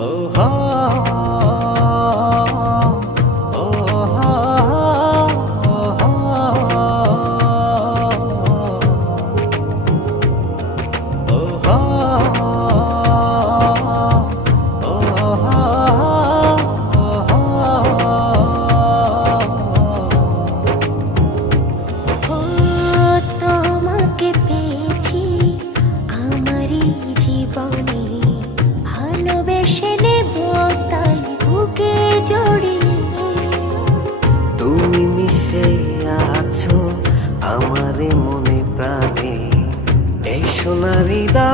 ও হা ও হা ও হা ও হা ও হা ও তোমাকে পেয়েছি আমারই জীবনে, ভালোবেসে নেব তাই বুকে জড়িয়ে। তুমি মিশে আছো আমার মনে প্রাণে, এই সোনারি দা